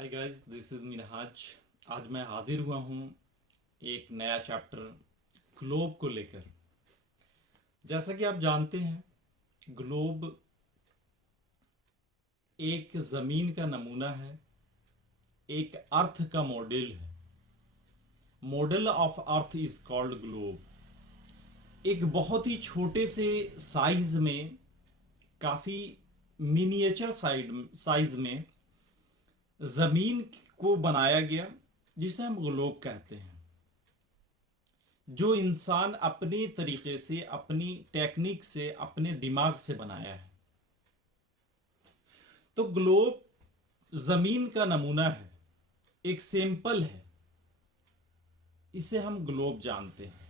Hi guys, this is Minhaj. आज मैं हाजिर हुआ हूँ एक नया चैप्टर ग्लोब को लेकर। जैसा कि आप जानते हैं, ग्लोब एक जमीन का नमूना है, एक अर्थ का मॉडल है। Model of earth is called globe. एक बहुत ही छोटे से साइज में, काफी मिनिएचर साइज में जमीन को बनाया गया, जिसे हम ग्लोब कहते हैं, जो इंसान अपने तरीके से, अपनी टेक्निक से, अपने दिमाग से बनाया है। तो ग्लोब जमीन का नमूना है, एक सैंपल है, इसे हम ग्लोब जानते हैं।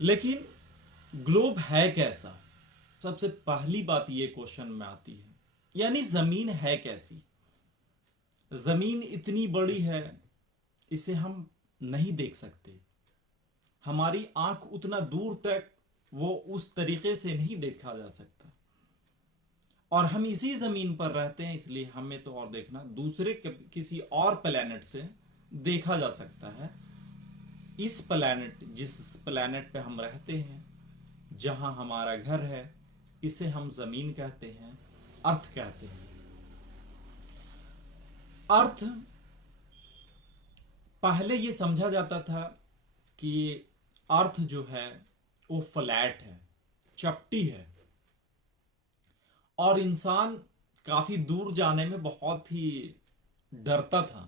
लेकिन ग्लोब है कैसा? सबसे पहली बात ये क्वेश्चन में आती है, यानी जमीन है कैसी? जमीन इतनी बड़ी है, इसे हम नहीं देख सकते। हमारी आंख उतना दूर तक वो उस तरीके से नहीं देखा जा सकता। और हम इसी जमीन पर रहते हैं, इसलिए हमें तो और देखना दूसरे किसी और प्लेनेट से देखा जा सकता है। इस प्लेनेट, जिस प्लेनेट पे हम रहते हैं, जहां हमारा घर है, इसे हम जमीन कहते हैं, अर्थ कहते हैं। अर्थ पहले ये समझा जाता था कि अर्थ जो है वो फ्लैट है, चपटी है, और इंसान काफी दूर जाने में बहुत ही डरता था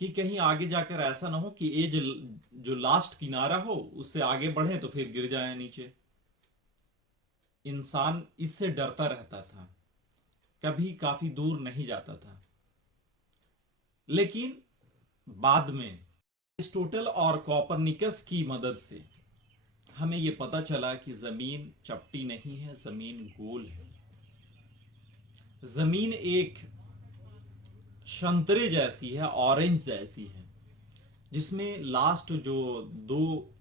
कि कहीं आगे जाकर ऐसा ना हो कि ये जो लास्ट किनारा हो उससे आगे बढ़े तो फिर गिर जाए नीचे। इंसान इससे डरता रहता था, कभी काफी दूर नहीं जाता था। लेकिन बाद में एरिस्टोटल और कोपरनिकस की मदद से हमें यह पता चला कि जमीन चपटी नहीं है, जमीन गोल है। जमीन एक संतरे जैसी है, ऑरेंज जैसी है, जिसमें लास्ट जो दो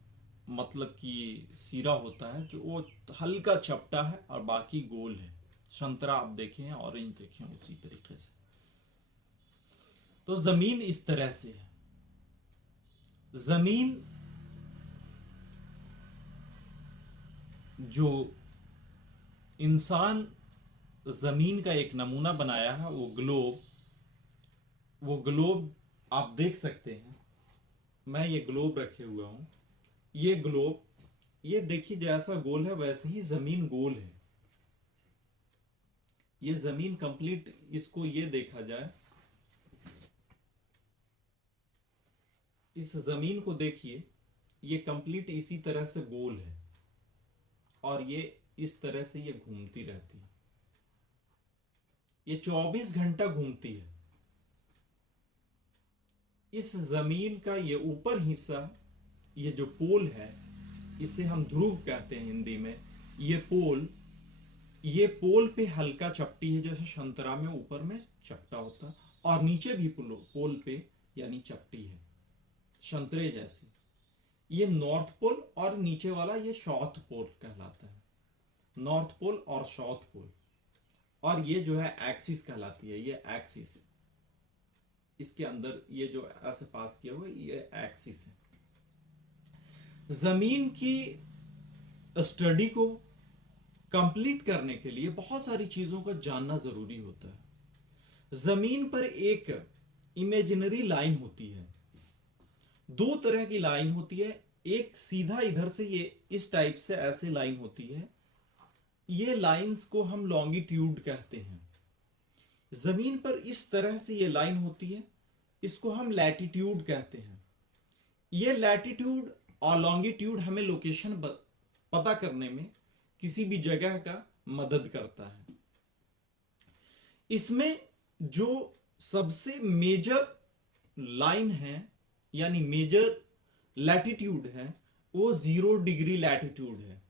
मतलब कि सिरा होता है कि वो हल्का चपटा है और बाकी गोल है। संतरा आप देखें, ऑरेंज देखें, उसी तरीके से। तो जमीन इस तरह से है। जमीन जो इंसान जमीन का एक नमूना बनाया है, वो ग्लोब आप देख सकते हैं। मैं ये ग्लोब रखे हुआ हूं। ये ग्लोब, ये देखिए, जैसा गोल है वैसे ही जमीन गोल है। ये जमीन कंप्लीट, इसको ये देखा जाए, इस जमीन को देखिए, ये कंप्लीट इसी तरह से गोल है और ये इस तरह से ये घूमती रहती है। ये 24 घंटा घूमती है। इस जमीन का ये ऊपर हिस्सा, ये जो पोल है, इसे हम ध्रुव कहते हैं हिंदी में। ये पोल पे हल्का चपटी है, जैसे संतरा में ऊपर में चपटा होता, और नीचे भी पोल पे यानी चपटी है, संतरे जैसी। ये नॉर्थ पोल और नीचे वाला ये साउथ पोल कहलाता है। नॉर्थ पोल और साउथ पोल। और ये जो है एक्सिस कहलाती है, ये एक्सिस। इसके अंदर ये जो ऐसे पास किया हुआ, ये एक्सिस है। जमीन की स्टडी को कंप्लीट करने के लिए बहुत सारी चीजों का जानना जरूरी होता है। जमीन पर एक इमेजिनरी लाइन होती है। दो तरह की लाइन होती है। एक सीधा इधर से, ये इस टाइप से ऐसे लाइन होती है, ये लाइंस को हम लॉन्गिट्यूड कहते हैं। जमीन पर इस तरह से ये लाइन होती है, इसको हम लैटिट्यूड कहते हैं। ये लैटिट्यूड और लॉन्गिट्यूड हमें लोकेशन पता करने में, किसी भी जगह का मदद करता है। इसमें जो सबसे मेजर लाइन है, यानी मेजर लैटिट्यूड है, वो 0 डिग्री लैटिट्यूड है।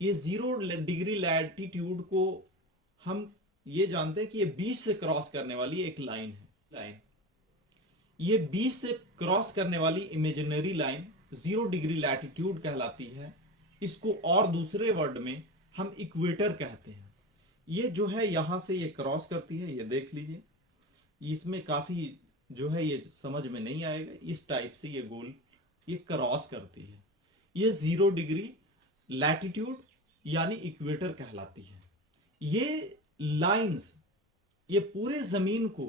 ये 0 डिग्री लैटिट्यूड को हम ये जानते हैं कि ये 20 से क्रॉस करने वाली एक लाइन है। ये 20 से क्रॉस करने वाली इमेजिनरी लाइन 0 डिग्री लैटिट्यूड कहलाती है। इसको और दूसरे वर्ड में हम इक्वेटर कहते हैं। ये जो है यहां से ये क्रॉस करती है, ये देख लीजिए, इसमें काफी जो है ये समझ में नहीं आएगा। इस टाइप से ये गोल ये क्रॉस करती है। ये 0 डिग्री लैटिट्यूड यानी इक्वेटर कहलाती है। ये लाइंस ये पूरे जमीन को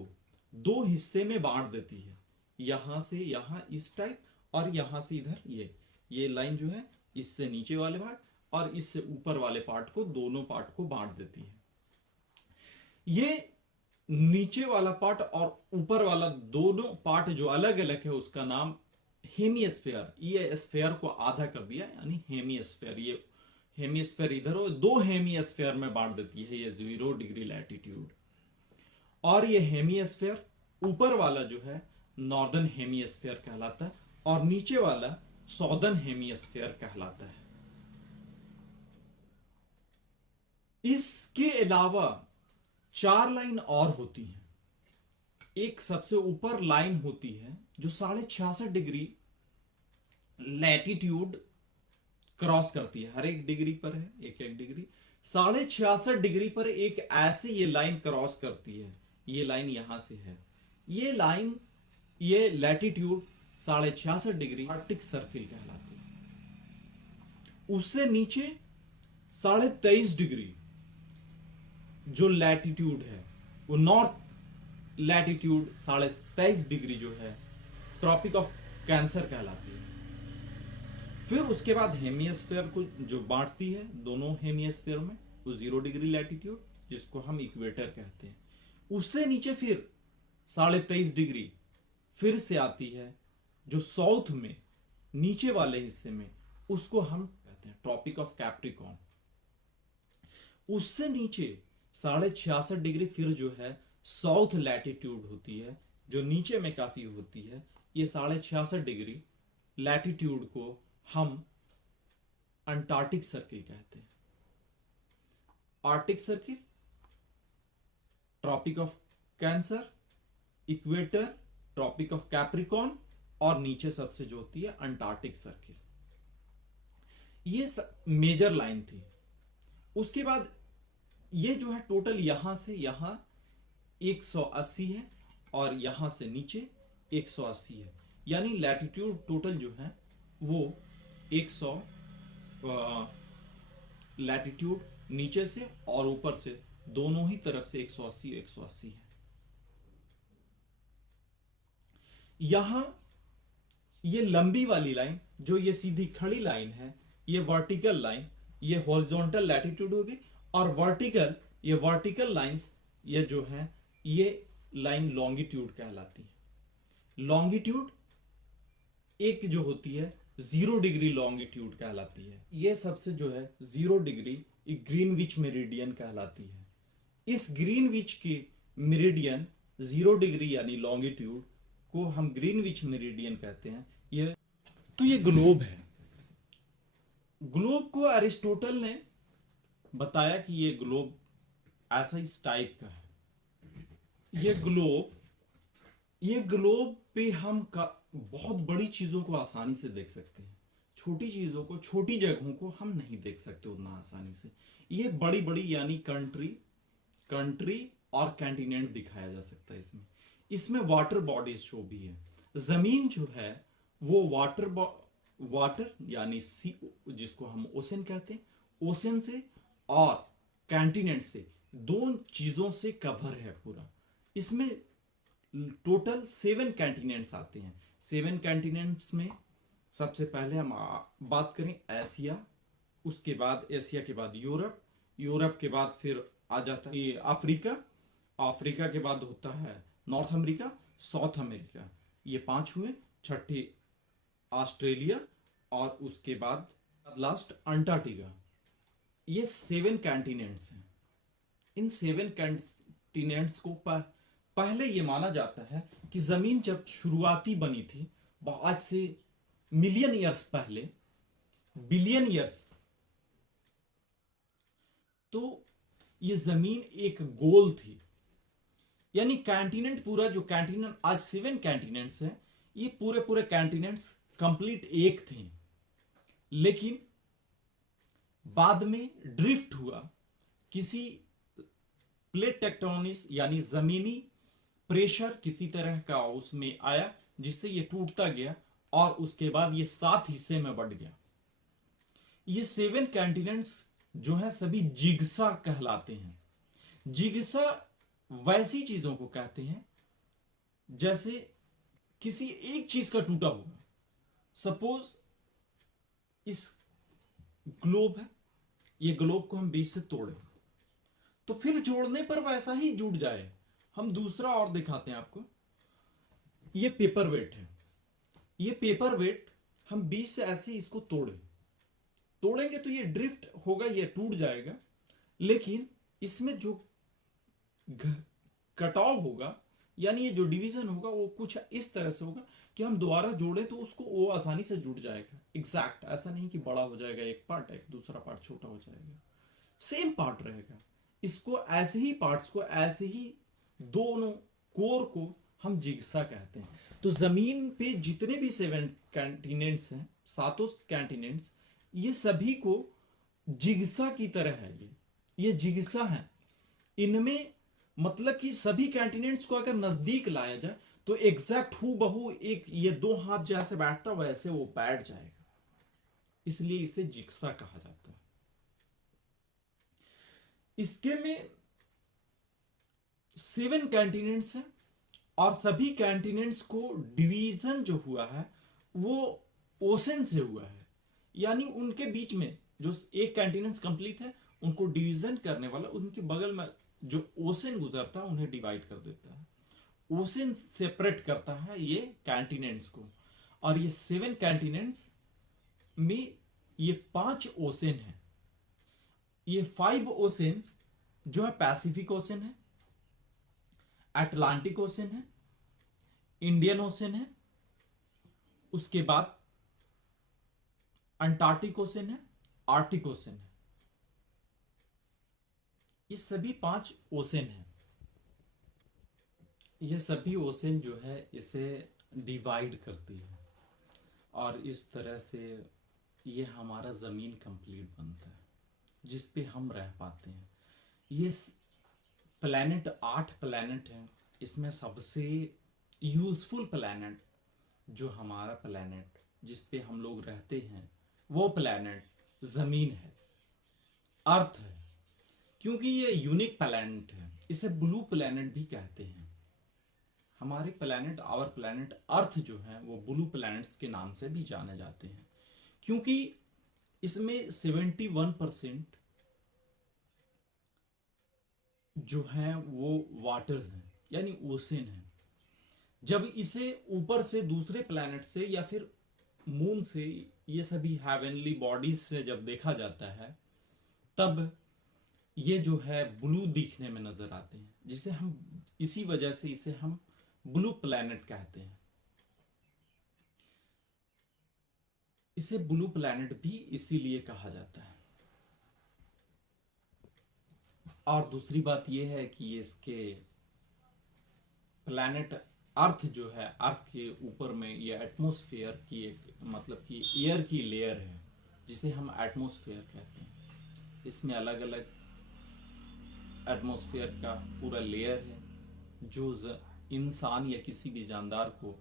दो हिस्से में बांट देती है, यहां से यहां इस टाइप, और यहां से इधर ये लाइन जो है इससे नीचे वाले पार्ट और इससे ऊपर वाले पार्ट को, दोनों पार्ट को बांट देती है। ये नीचे वाला पार्ट और ऊपर वाला दोनों पार्ट जो अलग अलग है उसका नाम हेमिस्फेयर। ये स्फेयर को आधा कर दिया यानी हेमिस्फेयर। ये हेमिस्फेयर इधर हो, दो हेमिस्फेयर में बांट देती है ये 0 डिग्री लैटिट्यूड। और ये हेमिस्फेयर ऊपर वाला जो है नॉर्दर्न हेमिस्फेयर कहलाता है और नीचे वाला सॉदर्न हेमिस्फेयर कहलाता है। इसके अलावा 4 लाइन और होती हैं। एक सबसे ऊपर लाइन होती है जो 66.5 डिग्री लैटिट्यूड क्रॉस करती है, हर एक डिग्री पर है, एक एक डिग्री। 66.5 डिग्री पर एक ऐसे ये लाइन क्रॉस करती है, ये लाइन यहां से है, ये लाइन ये लैटिट्यूड 66.5 डिग्री आर्कटिक सर्किल कहलाती है। उससे नीचे 23.5 डिग्री जो लैटिट्यूड है वो नॉर्थ लैटिट्यूड 23.5 डिग्री जो है ट्रॉपिक ऑफ कैंसर कहलाती है। फिर उसके बाद हेमिस्फेयर को जो बांटती है दोनों हेमिस्फेयर में वो 0 डिग्री लैटिट्यूड जिसको हम इक्वेटर कहते हैं। उससे नीचे फिर 23.5 डिग्री फिर से आती है जो साउथ में नीचे वाले हिस्से में, उसको हम कहते हैं ट्रॉपिक ऑफ कैप्रिकॉर्न। उससे नीचे 66.5 डिग्री फिर जो है साउथ लैटिट्यूड होती है जो नीचे में काफी होती है। ये 66.5 डिग्री लैटिट्यूड को हम अंटार्कटिक सर्किल कहते हैं। Arctic circle, tropic of cancer, equator, tropic of Capricorn और नीचे सबसे जो होती है अंटार्कटिक सर्किल। ये मेजर लाइन थी। उसके बाद ये जो है टोटल यहां से यहां 180 है और यहां से नीचे 180 है, यानी लैटिट्यूड टोटल जो है वो 100 लैटिट्यूड नीचे से और ऊपर से दोनों ही तरफ से 180 है। यहां ये लंबी वाली लाइन जो ये सीधी खड़ी लाइन है ये वर्टिकल लाइन, ये हॉरिजॉन्टल लैटिट्यूड होगी। और ये वर्टिकल लाइंस ये जो है ये लाइन लॉन्गिट्यूड कहलाती है। लॉन्गिट्यूड एक जो होती है 0 डिग्री लॉन्गिट्यूड कहलाती है। ये सबसे जो है 0 डिग्री ग्रीनविच मेरिडियन कहलाती है। इस ग्रीनविच की मेरिडियन 0 डिग्री यानी लॉन्गिट्यूड को हम ग्रीनविच मेरिडियन कहते हैं। ये ग्लोब है। ग्लोब को अरिस्टोटल ने बताया कि ये ग्लोब ऐसा इस टाइप का है। ये ग्लोब पे हम बहुत बड़ी चीजों को आसानी से देख सकते हैं, छोटी चीजों को, छोटी जगहों को हम नहीं देख सकते उतना आसानी से। ये बड़ी बड़ी यानी कंट्री और कॉन्टिनेंट दिखाया जा सकता है इसमें वाटर बॉडीज जो भी है। जमीन जो है वो वाटर यानी सी जिसको हम ओशन कहते हैं, ओशन से और कॉन्टिनेंट से, दो चीजों से कवर है पूरा। इसमें टोटल 7 कॉन्टिनेंट्स आते हैं। 7 कॉन्टिनेंट्स में सबसे पहले हम बात करें एशिया, उसके बाद एशिया के बाद यूरोप के बाद फिर आ जाता है अफ्रीका के बाद होता है नॉर्थ अमेरिका, साउथ अमेरिका, ये 5 हुए। छठी ऑस्ट्रेलिया और उसके बाद लास्ट अंटार्कटिका। ये 7 कॉन्टिनेंट्स हैं। इन 7 कॉन्टिनेंट्स को पहले ये माना जाता है कि जमीन जब शुरुआती बनी थी आज से मिलियन ईयर्स पहले, बिलियन ईयर्स, तो ये जमीन एक गोल थी। यानी कॉन्टिनेंट पूरा जो कॉन्टिनेंट आज 7 कॉन्टिनेंट्स हैं, ये पूरे कॉन्टिनेंट्स कंप्लीट एक थे, लेकिन बाद में ड्रिफ्ट हुआ किसी प्लेट टेक्टोनिक्स यानी जमीनी प्रेशर किसी तरह का उसमें आया जिससे ये टूटता गया और उसके बाद ये 7 हिस्से में बढ़ गया। ये 7 कॉन्टिनेंट्स जो है सभी जिग्सा कहलाते हैं। जिग्सा वैसी चीजों को कहते हैं जैसे किसी एक चीज का टूटा हुआ। सपोज इस ग्लोब है, ये ग्लोब को हम बीच से तोड़े तो फिर जोड़ने पर वैसा ही जुड़ जाए। हम दूसरा और दिखाते हैं आपको। ये पेपर वेट है, ये पेपर वेट हम बीच से ऐसे इसको तोड़ेंगे तो ये ड्रिफ्ट होगा, ये टूट जाएगा। लेकिन इसमें जो कटाव होगा यानी ये जो डिवीजन होगा वो कुछ इस तरह से होगा कि हम दोबारा जोड़े तो उसको वो आसानी से जुड़ जाएगा। एग्जैक्ट ऐसा नहीं कि बड़ा हो जाएगा एक पार्ट, एक दूसरा पार्ट छोटा हो जाएगा, सेम पार्ट रहेगा। इसको ऐसे ही पार्ट्स को, ऐसे ही दोनों कोर को हम जिग्सा कहते हैं। तो जमीन पे जितने भी 7 कॉन्टिनेंट्स हैं, 7 कॉन्टिनेंट्स, ये सभी को जिग्सा की तरह है। ये जिग्सा है। इनमें मतलब कि सभी कॉन्टिनेंट्स को अगर नजदीक लाया जाए तो एग्जैक्ट हूबहू एक ये 2 हाथ जैसे बैठता वैसे वो बैठ जाएगा, इसलिए इसे जिग्सा कहा जाता है। इसके में 7 कॉन्टिनेंट्स हैं और सभी कॉन्टिनेंट्स को डिवीजन जो हुआ है वो ओशन से हुआ है। यानी उनके बीच में जो एक कॉन्टिनेंट्स कंप्लीट है उनको डिवीजन करने वाला उनके बगल में जो ओशन गुजरता है उन्हें डिवाइड कर देता है। ओशन सेपरेट करता है ये कॉन्टिनेंट्स को। और ये 7 कॉन्टिनेंट्स में ये 5 ओशन है। ये 5 ओशन जो है पैसिफिक ओशन है, अटलांटिक ओशन है, इंडियन ओशन है, उसके बाद अंटार्कटिक ओशन है, आर्टिक ओशन है। ये सभी 5 ओशन हैं। ये सभी ओशन जो है इसे डिवाइड करती है और इस तरह से ये हमारा जमीन कंप्लीट बनता है जिस पे हम रह पाते हैं। ये प्लैनेट 8 प्लैनेट हैं। इसमें सबसे यूजफुल प्लैनेट जो हमारा प्लैनेट जिस पे हम लोग रहते हैं वो प्लैनेट जमीन है, अर्थ है। क्योंकि ये यूनिक प्लैनेट है, इसे ब्लू प्लैनेट भी कहते हैं। हमारे प्लैनेट, आवर प्लैनेट अर्थ जो है वो ब्लू प्लैनेट्स के नाम से भी जाने जाते हैं क्योंकि इसमें 71% जो है वो वाटर है यानी ओशन है। जब इसे ऊपर से दूसरे प्लैनेट से या फिर मून से, ये सभी हेवनली बॉडीज से जब देखा जाता है तब ये जो है ब्लू दिखने में नजर आते हैं, जिसे हम इसी वजह से इसे हम ब्लू प्लैनेट कहते हैं। इसे ब्लू प्लैनेट भी इसीलिए कहा जाता है। और दूसरी बात यह है कि इसके प्लैनेट अर्थ जो है, अर्थ के ऊपर में ये एटमॉस्फेयर की एक मतलब कि एयर की लेयर है जिसे हम एटमॉस्फेयर कहते हैं। इसमें अलग अलग एटमॉस्फेयर का पूरा लेयर है जो इंसान या किसी भी जानदार को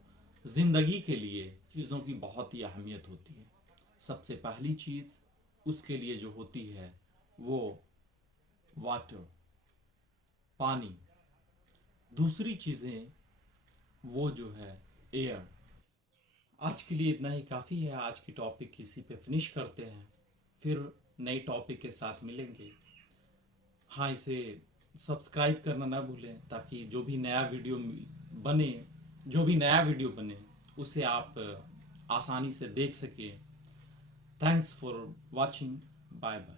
जिंदगी के लिए चीजों की बहुत ही अहमियत होती है। सबसे पहली चीज उसके लिए जो होती है वो वाटर, पानी। दूसरी चीजें वो जो है एयर। आज के लिए इतना ही काफी है। आज की टॉपिक इसी पे फिनिश करते हैं, फिर नई टॉपिक के साथ मिलेंगे। हाँ, इसे सब्सक्राइब करना ना भूलें ताकि जो भी नया वीडियो बने उसे आप आसानी से देख सकें। Thanks for watching. Bye bye.